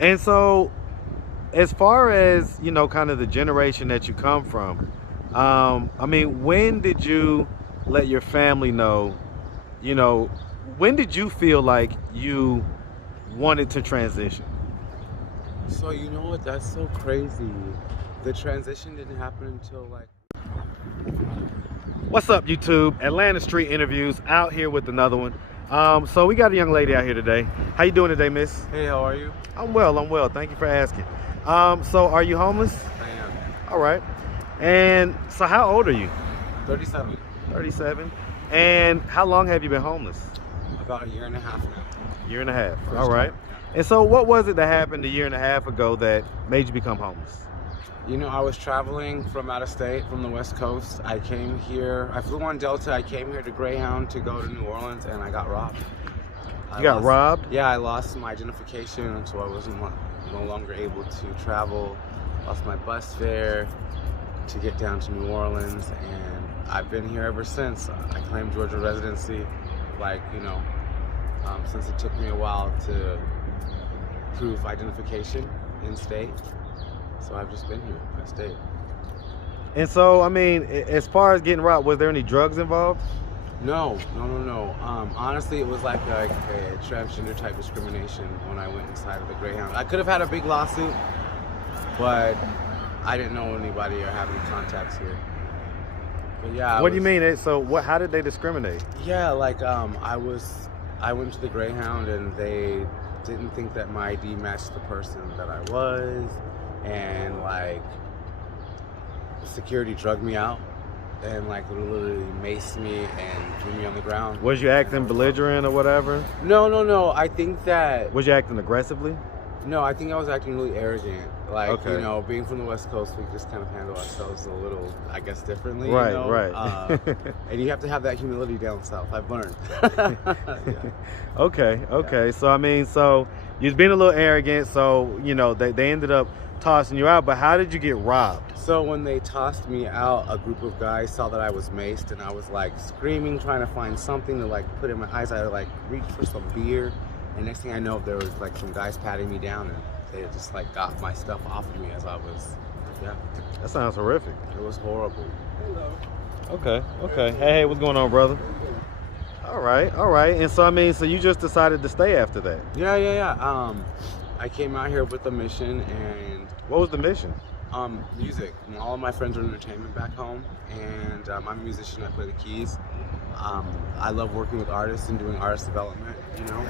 And so, as far as, you know, kind of the generation that you come from, I mean, when did you let your family know, you know, when did you feel like you wanted to transition? So you know what? That's so crazy. The transition didn't happen until like. What's up, YouTube? Atlanta Street Interviews out here with another one. So we got a young lady out here today. How you doing today, miss? Hey, how are you? I'm well, I'm well. Thank you for asking. So are you homeless? I am. All right. And so how old are you? 37. 37. And how long have you been homeless? About a year and a half now. Year and a half. First All right. time, yeah. And so what was it that happened a year and a half ago that made you become homeless? You know, I was traveling from out of state, from the West Coast. I came here. I flew on Delta. I came here to Greyhound to go to New Orleans, and I got robbed. You got robbed? Yeah, I lost my identification, and so I was no longer able to travel. Lost my bus fare to get down to New Orleans, and I've been here ever since. I claimed Georgia residency, like, you know, since it took me a while to prove identification in state. So I've just been here. I stayed. And so, I mean, as far as getting robbed, was there any drugs involved? No. Honestly, it was like a transgender type discrimination when I went inside of the Greyhound. I could have had a big lawsuit, but I didn't know anybody or have any contacts here. But yeah. What do you mean? So what? How did they discriminate? Yeah, like I went to the Greyhound and they didn't think that my ID matched the person that I was, and like security drugged me out and like literally maced me and threw me on the ground. Was you acting belligerent or whatever? No. I think that. Was you acting aggressively? No, I think I was acting really arrogant. Like, okay. You know, being from the West Coast, we just kind of handle ourselves a little, I guess, differently. Right, you know? right. And you have to have that humility down south. I've learned. Yeah. Okay. Yeah. So, I mean, so you was being a little arrogant, so, you know, they ended up tossing you out, but how did you get robbed? So when they tossed me out, a group of guys saw that I was maced, and I was like screaming, trying to find something to like put in my eyes. I like reached for some beer, and next thing I know, there was like some guys patting me down, and they just like got my stuff off of me as I was, yeah. That sounds horrific. It was horrible. Okay. Hey, what's going on, brother? All right. And so, I mean, so you just decided to stay after that? Yeah. I came out here with a mission, and what was the mission? Music. All of my friends are in entertainment back home, and I'm a musician. I play the keys. I love working with artists and doing artist development, you know.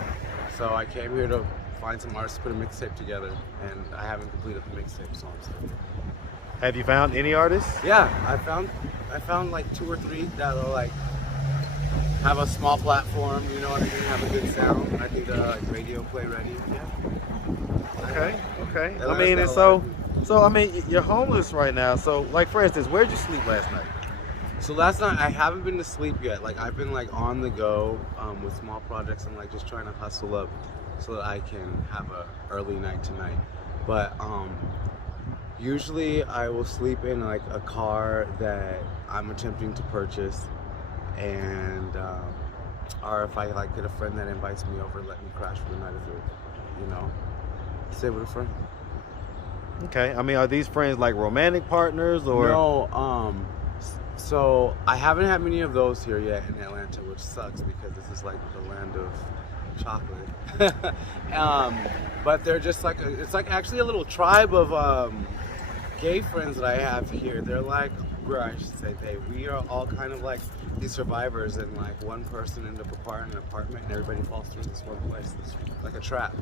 So I came here to find some artists to put a mixtape together, and I haven't completed the mixtape, so I'm still. Have you found any artists? Yeah, I found like 2 or 3 that are like have a small platform, you know what I mean, have a good sound. I think they're like radio play ready. Yeah. Okay. I mean, and so I mean, you're homeless right now. So, like, for instance, where'd you sleep last night? So last night I haven't been to sleep yet. Like, I've been like on the go with small projects. I'm like just trying to hustle up so that I can have a early night tonight. But usually I will sleep in like a car that I'm attempting to purchase, and or if I like get a friend that invites me over, let me crash for the night if it, you know, stay with a friend. Okay. I mean, are these friends like romantic partners or? No. So I haven't had many of those here yet in Atlanta, which sucks because this is like the land of chocolate. But they're just like it's like actually a little tribe of gay friends that I have here. They're like, I should say we are all kind of like these survivors, and like one person ended up acquiring an apartment and everybody falls through this one place. It's like a trap.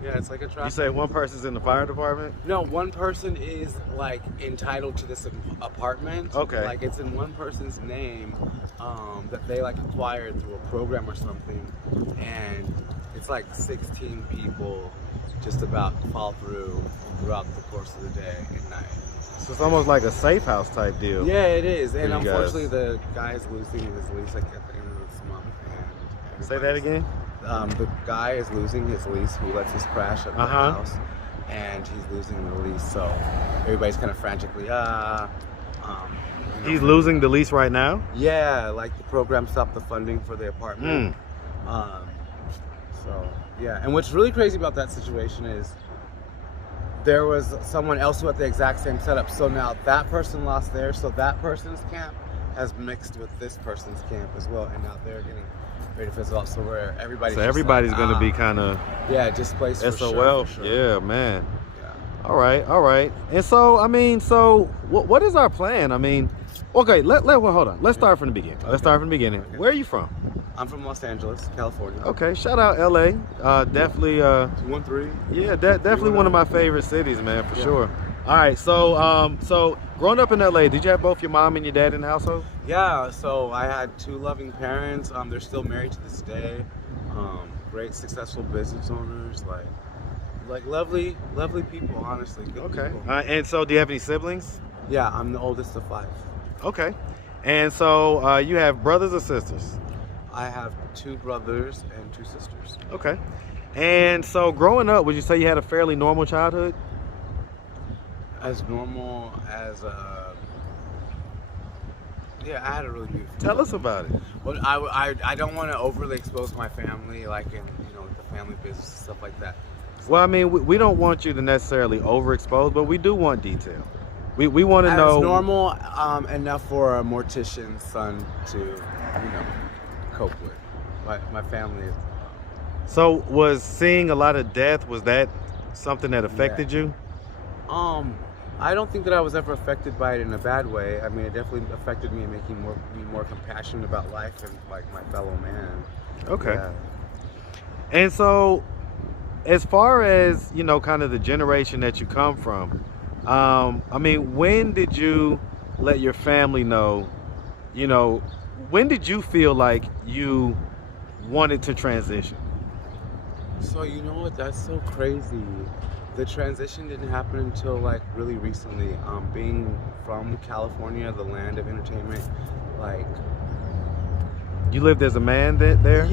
Yeah, it's like a trap. You say one person's in the fire department? No, one person is like entitled to this apartment. Okay. Like it's in one person's name that they like acquired through a program or something, and it's like 16 people just about fall throughout the course of the day and night. So it's almost like a safe house type deal. Yeah, it is. And you unfortunately, guys. The guy is losing his lease like at the end of this month. And Say that again? The guy is losing his lease who lets us crash at the house, and he's losing the lease. So everybody's kind of frantically, He's losing the lease right now? Yeah, like the program stopped the funding for the apartment. So Yeah, and what's really crazy about that situation is there was someone else who had the exact same setup. So now that person lost theirs, so that person's camp has mixed with this person's camp as well, and now they're getting ready to fizzle out. So where everybody's going to be kind of displaced for SOL. sure, for sure. Yeah, man. Yeah. All right. And so, I mean, what is our plan? I mean, okay, well, hold on. Let's start from the beginning. Okay. Where are you from? I'm from Los Angeles, California. Okay, shout out LA. Definitely 213. yeah, definitely one of my favorite cities, man, for sure. All right, so growing up in LA, did you have both your mom and your dad in the household? Yeah, so I had two loving parents. They're still married to this day. Great, successful business owners, like lovely people, honestly. Good Okay. people. And so, do you have any siblings? Yeah, I'm the oldest of 5. Okay. And so, you have brothers or sisters? I have 2 brothers and 2 sisters. Okay. And so, growing up, would you say you had a fairly normal childhood? As normal as yeah, I had a really beautiful. Tell us about it. Well, I don't want to overly expose my family, like in the family business and stuff like that. Well, I mean, we don't want you to necessarily overexpose, but we do want detail. We want to As know. normal enough for a mortician's son to cope with. My family is. So, was seeing a lot of death, was that something that affected you? I don't think that I was ever affected by it in a bad way. I mean, it definitely affected me and making me more compassionate about life and like my fellow man. Okay. Yeah. And so, as far as, kind of the generation that you come from, I mean, when did you let your family know, when did you feel like you wanted to transition? So you know what? That's so crazy. The transition didn't happen until like really recently. Being from California, the land of entertainment, like. You lived as a man there?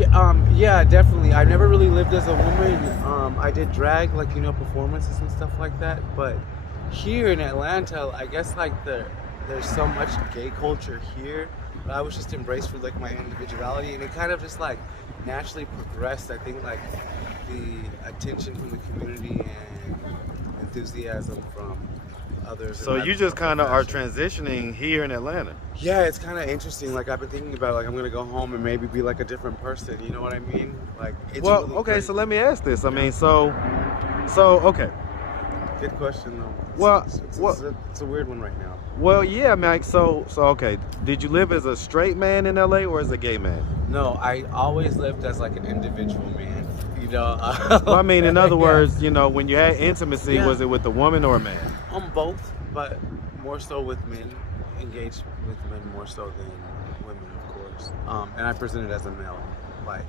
Yeah, definitely. I never really lived as a woman. I did drag, performances and stuff like that. But here in Atlanta, I guess there's so much gay culture here. But I was just embraced for like my individuality, and it kind of just like naturally progressed. I think like the attention from the community and enthusiasm from others. So you just kind of are transitioning here in Atlanta. Yeah, it's kind of interesting. Like I've been thinking about I'm gonna go home and maybe be like a different person. You know what I mean? Like it's well, really okay. crazy. So let me ask this. I mean, so okay. Good question though. It's a weird one right now. Well, yeah, man. So okay. Did you live as a straight man in LA or as a gay man? No, I always lived as like an individual man. Well, I mean, in other words, when you had intimacy, was it with a woman or a man? Both, but more so with men. Engaged with men more so than women, of course. And I presented as a male, like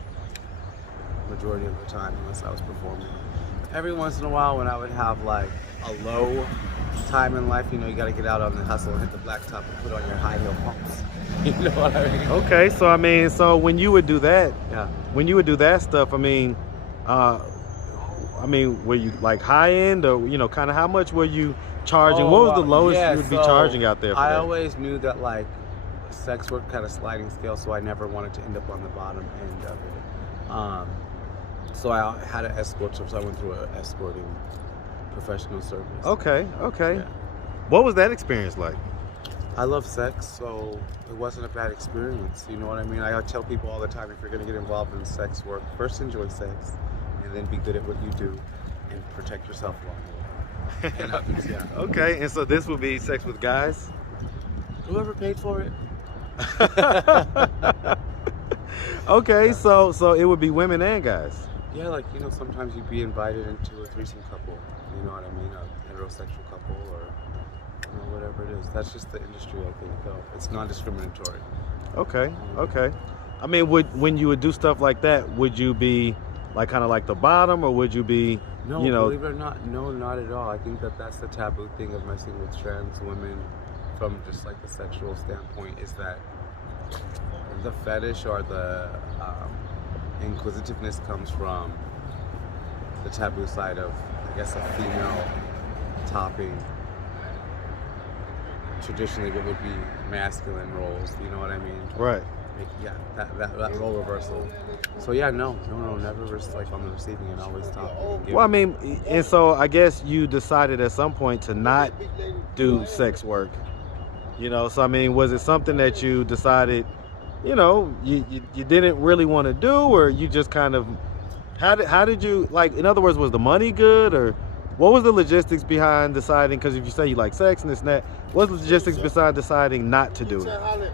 majority of the time, unless I was performing. Every once in a while, when I would have like a low time in life, you got to get out on the hustle and hit the blacktop and put on your high heel pumps. You know what I mean? Okay, so I mean, when you would do that, yeah. When you would do that stuff, I mean, were you like high end or kind of how much were you charging? What was the lowest you would be charging out there for I that? always knew that like sex work had a sliding scale, so I never wanted to end up on the bottom end of it. So I had an escort, so I went through an escorting professional service. Okay. Yeah. What was that experience like? I love sex, so it wasn't a bad experience. You know what I mean? I tell people all the time, if you're going to get involved in sex work, first enjoy sex, and then be good at what you do, and protect yourself along the way. And others, yeah. Okay, and so this would be sex with guys? Whoever paid for it. Okay, yeah. So it would be women and guys. Yeah, like sometimes you'd be invited into a threesome couple. You know what I mean? A heterosexual couple or whatever it is. That's just the industry, I think. Though it's non-discriminatory. Okay. I mean, when you would do stuff like that, would you be like kind of like the bottom, or would you be? No, believe it or not, no, not at all. I think that's the taboo thing of messing with trans women from just like the sexual standpoint, is that the fetish or the inquisitiveness comes from the taboo side of, I guess, a female topping traditionally what would be masculine roles. You know what I mean? Right. that role reversal. So yeah, no, never like on the receiving end. Always stop. Well, I mean, and so I guess you decided at some point to not do sex work. So I mean, was it something that you decided, you didn't really want to do, or you just kind of, how did you, like, in other words, was the money good, or what was the logistics behind deciding, because if you say you like sex and this and that, what's the logistics beside deciding not to do it?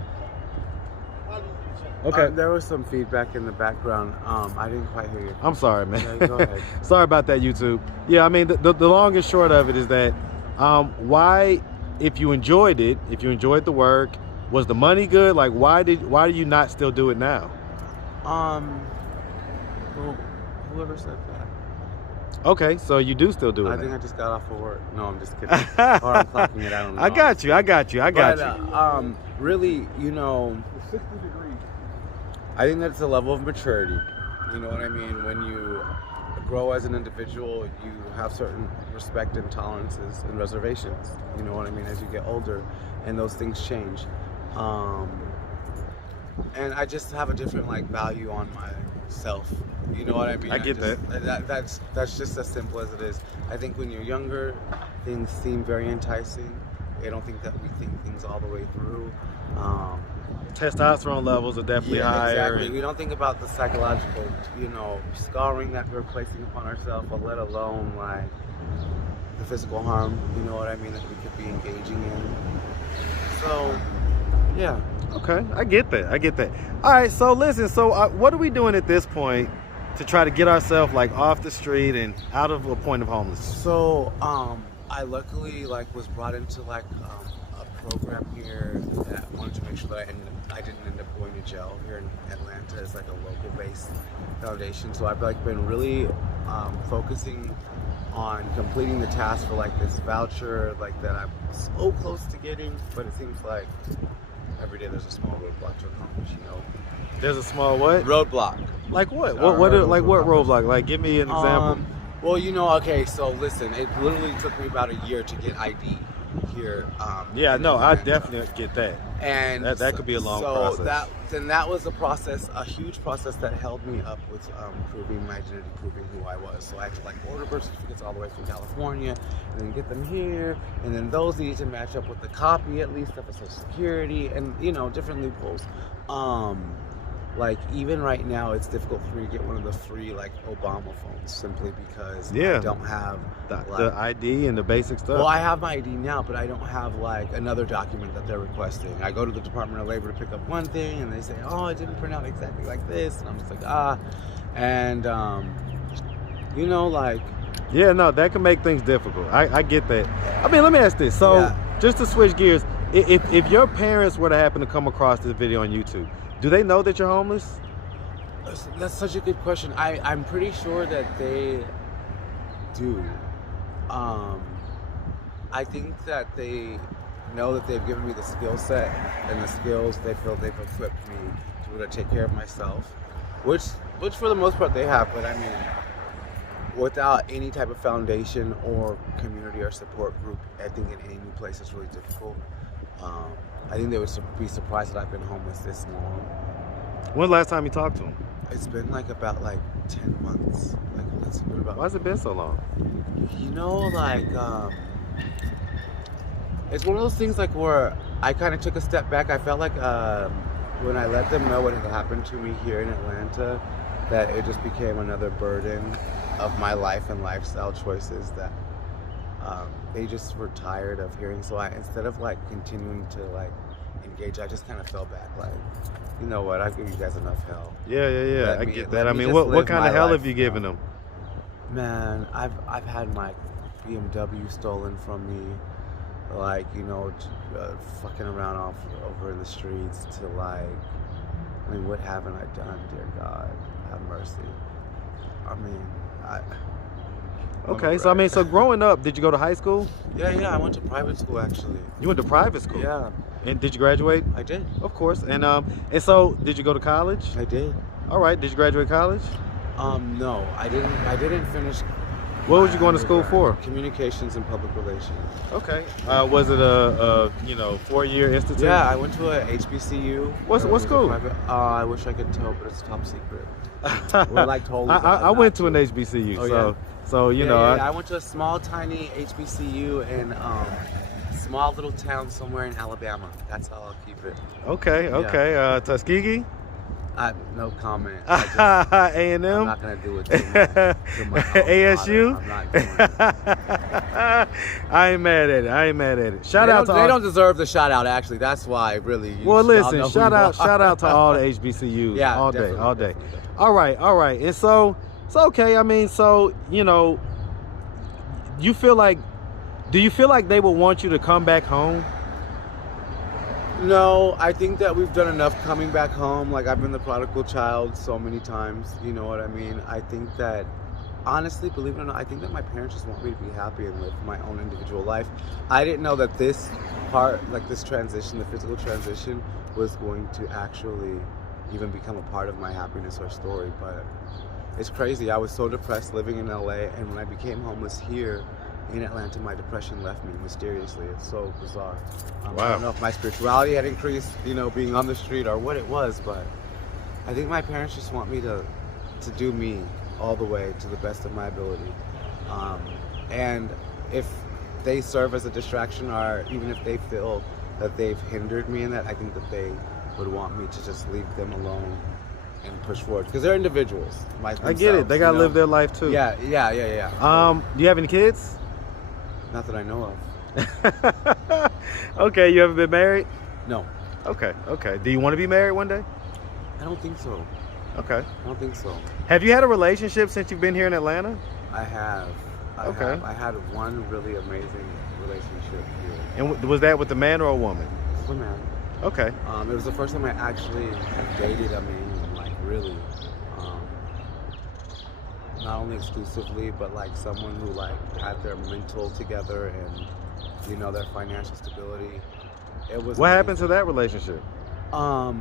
Okay. There was some feedback in the background. I didn't quite hear you. I'm sorry, man. Yeah, go ahead. Sorry about that, YouTube. Yeah, I mean, the long and short of it is that, why, if you enjoyed it, if you enjoyed the work, was the money good? Like, why do you not still do it now? Well, whoever said that. Okay, so you do still do it. I think I just got off of work. No, I'm just kidding. Or I'm clocking it. I don't know. I got you. Really, 60 degrees. I think that's a level of maturity. You know what I mean? When you grow as an individual, you have certain respect and tolerances and reservations. You know what I mean? As you get older, and those things change. And I just have a different value on myself. You know what I mean? I get that. That's just as simple as it is. I think when you're younger, things seem very enticing. I don't think that we think things all the way through. Testosterone levels are definitely higher. Exactly. We don't think about the psychological, scarring that we're placing upon ourselves, or let alone the physical harm. You know what I mean? That we could be engaging in. So, yeah. Okay, I get that. All right, so listen. So, what are we doing at this point to try to get ourselves off the street and out of a point of homelessness? So, I luckily was brought into a program here that wanted to make sure that I didn't end up going to jail here in Atlanta. It's a local based foundation. So I've been really focusing on completing the task for this voucher that I'm so close to getting, but it seems like every day there's a small roadblock to accomplish. There's a small what? Roadblock. Like what? What roadblock? Give me an example. Well, okay, so listen, it literally took me about a year to get ID here. Yeah, no, I definitely get that. And that could be a long process. So that was a huge process that held me up with proving my identity, proving who I was. So I had to order birth certificates all the way from California, and then get them here, and then those needed to match up with the copy at least of a Social Security, and different loopholes. Even right now, it's difficult for me to get one of the free Obama phones simply because I don't have the ID and the basic stuff. Well, I have my ID now, but I don't have another document that they're requesting. I go to the Department of Labor to pick up one thing, and they say, "Oh, it didn't print out exactly like this," and I'm just and Yeah, no, that can make things difficult. I get that. I mean, let me ask this. So, just to switch gears, if your parents were to happen to come across this video on YouTube, do they know that you're homeless? That's such a good question. I'm pretty sure that they do. I think that they know that they've given me the skill set and the skills they feel they've equipped me to be able to take care of myself, which for the most part they have. But I mean, without any type of foundation or community or support group, I think in any new place it's really difficult. I think they would be surprised that I've been homeless this long. When's the last time you talked to them? It's been about 10 months. It's been about. Why has it been so long? It's one of those things where I kind of took a step back. I felt when I let them know what had happened to me here in Atlanta, that it just became another burden of my life and lifestyle choices that they just were tired of hearing. So instead of continuing to engage, I just kind of fell back. You know what? I give you guys enough hell. Yeah. I get that. I mean, what kind of hell have you given them? Man, I've had my BMW stolen from me. Fucking around over in the streets to I mean, what haven't I done, dear God? Have mercy. I mean, Okay, so growing up, did you go to high school? Yeah, I went to private school actually. You went to private school? Yeah. And did you graduate? I did. Of course. And so did you go to college? I did. All right. Did you graduate college? No, I didn't. I didn't finish What was you going to school for? Communications and public relations. Okay. Was it a 4-year institute? Yeah, I went to a HBCU. What school? I wish I could tell, but it's top secret. We're like totally. I went to an HBCU, I went to a small, tiny HBCU in small little town somewhere in Alabama. That's how I'll keep it. Okay. Tuskegee. No comment. A&M. I'm not gonna do it too much. ASU. I'm not doing it. I ain't mad at it. Shout out to they don't deserve the shout out. Actually, that's why really. Well, listen. Shout out to all the HBCUs. Yeah, all day. Definitely. All right. And so it's okay. I mean, you feel like. Do you feel like they would want you to come back home? No, I think that we've done enough coming back home. Like, I've been the prodigal child so many times, you know what I mean? I think that, honestly, believe it or not, I think that my parents just want me to be happy and live my own individual life. I didn't know that this part, like this transition, the physical transition, was going to actually even become a part of my happiness or story. But it's crazy. I was so depressed living in LA, and when I became homeless here, in Atlanta, my depression left me mysteriously. It's so bizarre. Wow. I don't know if my spirituality had increased, being on the street or what it was, but I think my parents just want me to do me all the way to the best of my ability. And if they serve as a distraction, or even if they feel that they've hindered me in that, I think that they would want me to just leave them alone and push forward, because they're individuals. I get it. They gotta live their life too. Yeah. Do you have any kids? Not that I know of. Okay, you ever been married? No. Okay. Do you want to be married one day? I don't think so. Okay. I don't think so. Have you had a relationship since you've been here in Atlanta? I have. I had one really amazing relationship here. And was that with a man or a woman? With a man. Okay. It was the first time I actually dated a man, like really. Not only exclusively, but like someone who like had their mental together and their financial stability. It was. What happened to that relationship? The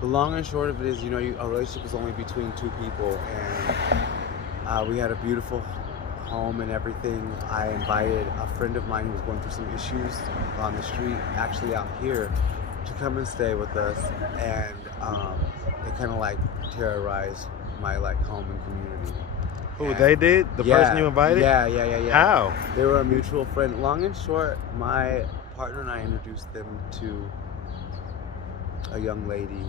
long and short of it is, a relationship is only between two people, and we had a beautiful home and everything. I invited a friend of mine who was going through some issues on the street, actually out here, to come and stay with us, and it kind of like terrorized my home and community. Oh, they did? The person you invited? Yeah. How? They were a mutual friend. Long and short, my partner and I introduced them to a young lady,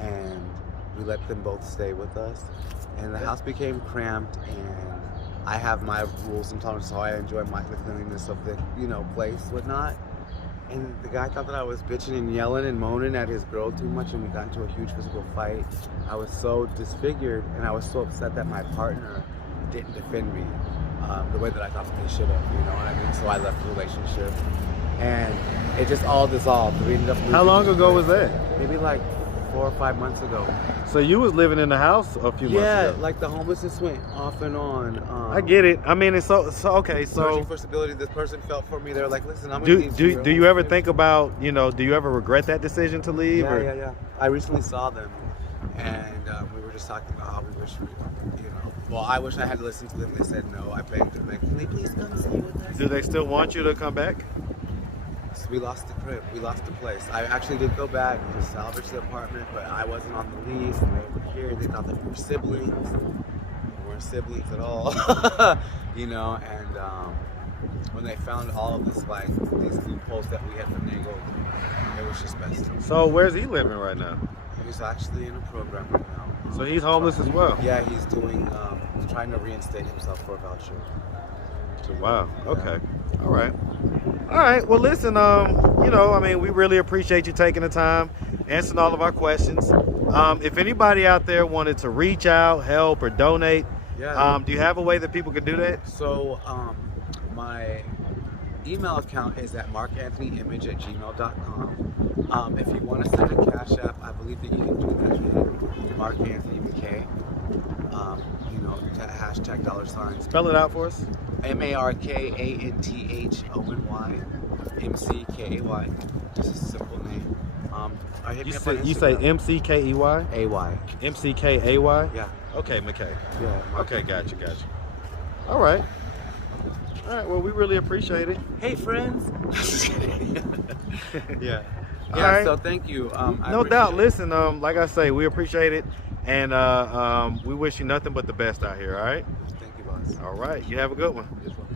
and we let them both stay with us. And the house became cramped, and I have my rules and tolerances, so I enjoy the cleanliness of the place, whatnot. And the guy thought that I was bitching and yelling and moaning at his girl too much, and we got into a huge physical fight. I was so disfigured, and I was so upset that my partner didn't defend me the way that I thought that they should have, you know what I mean? So I left the relationship, and it just all dissolved. We ended up losing. How long ago was that? Maybe like 4 or 5 months ago. So you was living in the house a few months ago? Yeah, like the homelessness went off and on. I get it. I mean, it's so okay. So searching for stability, this person felt for me. They're like, listen, I'm do you ever think about, do you ever regret that decision to leave? Yeah. I recently saw them, and we were just talking about how we wish we, well, I wish I had listened to them. They said no. I begged them, can they please come stay with us? Do they still want you to come back? So we lost the crib. We lost the place. I actually did go back to salvage the apartment, but I wasn't on the lease, and they were here. They thought that we were siblings. We weren't siblings at all, and when they found all of this, these loopholes that we had finagled, it was just best. So where's he living right now? He's actually in a program right now. So he's homeless as well? Yeah, he's doing, trying to reinstate himself for a voucher. Wow. Okay. All right. Well, listen, we really appreciate you taking the time, answering all of our questions. If anybody out there wanted to reach out, help, or donate, do you have a way that people could do that? So, my email account is at markanthonymckay@gmail.com. If you want to send a Cash App, I believe that you can do that. markanthonymckay. Hashtag $. Spell it out for us. MarkanthonyMckay. Just a simple name. You say MCKEY? AY. MCKAY? Yeah. Okay, McKay. Yeah. Okay, gotcha. All right. Well, we really appreciate it. Hey, friends. Yeah. All Yeah. right. So thank you. I No appreciate doubt. it. Listen, like I say, we appreciate it, and we wish you nothing but the best out here. All right. Thank you, boss. All right. You have a good one. You as well.